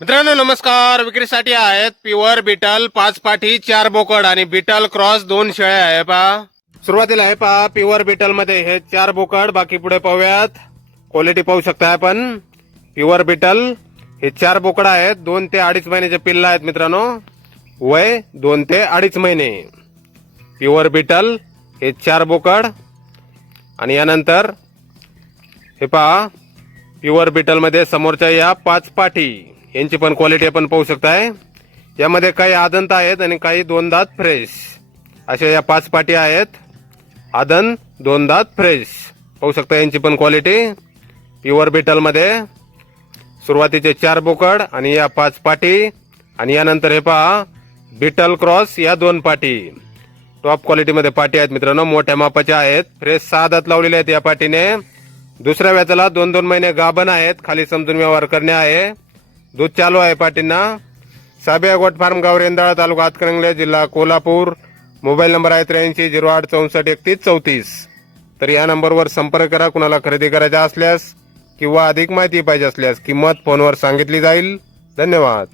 मित्रांनो नमस्कार. विक्रीसाठी आहेत प्युअर बीटल 5 पाठी 4 बोकड आणि बीटल क्रॉस 2 शेळ्या आहे पहा. सुरुवातीला आहे पहा प्युअर बीटल मध्ये हे 4 बोकड. बाकी पुढे पाहूयात. क्वालिटी पाहू शकता आपण. प्युअर बीटल हे 4 बोकड आहेत. 2 ते 2.5 महिन्याचे पिल्ला आहेत मित्रांनो. वय 2 ते 2.5 महिने. प्युअर बीटल हे 4 बोकड आणि यानंतर हे पहा प्युअर बीटल मध्ये समोरच्या या 5 पाठी यांची पण क्वालिटी आपण पाहू शकताय. यामध्ये काही आदंत आहेत आणि काही 2 दात फ्रेश अशा या 5 पाठी आहेत. आदंत 2 दात फ्रेश पाहू शकता. यांची पण क्वालिटी प्युअर बीटल मध्ये सुरुवातीचे 4 बोकड आणि या 5 पाठी आणि यानंतर हे पहा बीटल क्रॉस या 2 पाठी. टॉप क्वालिटी मध्ये पाठी आहेत मित्रांनो. मोठ्या मापाच्या आहेत. फ्रेश 6 दात लावलेले आहेत या पाठीने. दुसऱ्या व्याजाला 2-2 महिने गाभण आहेत. खाली समजून व्यवहार करणे आहे. दूध चालू आहे पाटींना. साबिया गोट फार्म गाव रेंदाळा तालुका हातकणंगले जिल्हा कोल्हापूर. मोबाईल नंबर आहे 8308643134. तर या नंबरवर संपर्क करा. कुणाला खरेदी करायचा असल्यास किंवा अधिक माहिती पाहिजे असल्यास किंमत फोनवर सांगितली जाईल. धन्यवाद.